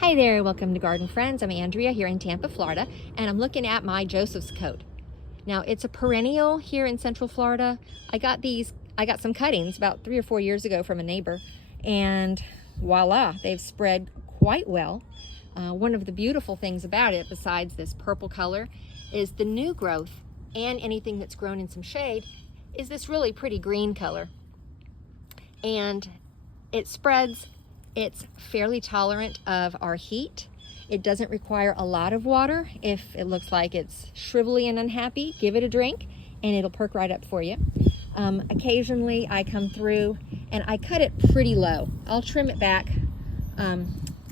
Hi there, welcome to Garden Friends. I'm Andrea here in Tampa, Florida, and I'm looking at my Joseph's coat. Now, it's a perennial here in Central Florida. I got some cuttings about 3 or 4 years ago from a neighbor, and voila, they've spread quite well. One of the beautiful things about it, besides this purple color, is the new growth, and anything that's grown in some shade, is this really pretty green color. And it spreads. It's fairly tolerant of our heat. It doesn't require a lot of water. If it looks like it's shrivelly and unhappy, give it a drink and it'll perk right up for you. Occasionally I come through and I cut it pretty low. I'll trim it back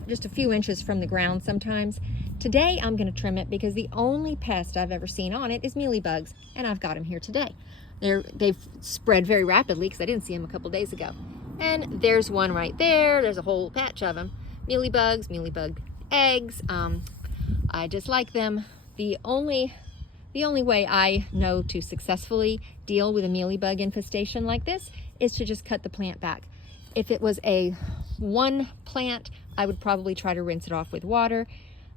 just a few inches from the ground sometimes. Today I'm going to trim it because the only pest I've ever seen on it is mealy bugs, and I've got them here today. They've spread very rapidly because I didn't see them a couple days ago. And there's one right there. There's a whole patch of them. Mealy bugs, mealy bug eggs. I just like them. The only way I know to successfully deal with a mealy bug infestation like this is to just cut the plant back. If it was one plant, I would probably try to rinse it off with water.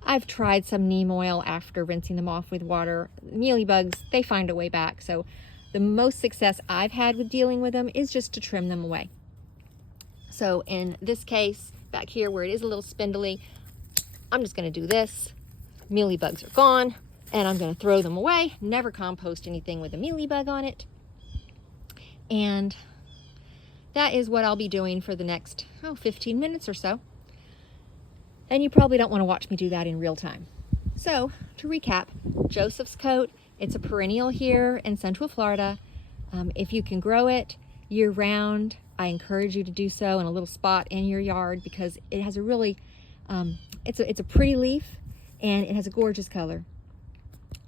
I've tried some neem oil after rinsing them off with water. Mealy bugs, they find a way back. So the most success I've had with dealing with them is just to trim them away. So in this case, back here where it is a little spindly, I'm just going to do this. Mealy bugs are gone, and I'm going to throw them away. Never compost anything with a mealy bug on it. And that is what I'll be doing for the next 15 minutes or so. And you probably don't want to watch me do that in real time. So to recap, Joseph's coat, it's a perennial here in Central Florida. If you can grow it year-round, I encourage you to do so in a little spot in your yard because it has a really, it's a pretty leaf and it has a gorgeous color.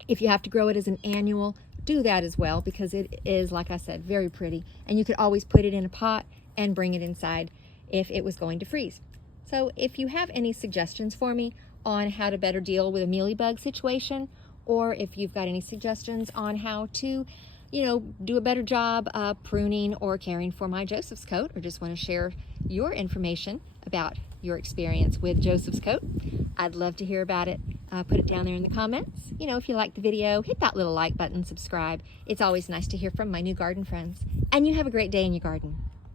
If you have to grow it as an annual, do that as well because it is, like I said, very pretty. And you could always put it in a pot and bring it inside if it was going to freeze. So if you have any suggestions for me on how to better deal with a mealy bug situation, or if you've got any suggestions on how to do a better job pruning or caring for my Joseph's coat, or just want to share your information about your experience with Joseph's coat, I'd love to hear about it. Put it down there in the comments. If you like the video, hit that little like button, subscribe. It's always nice to hear from my new garden friends. And you have a great day in your garden.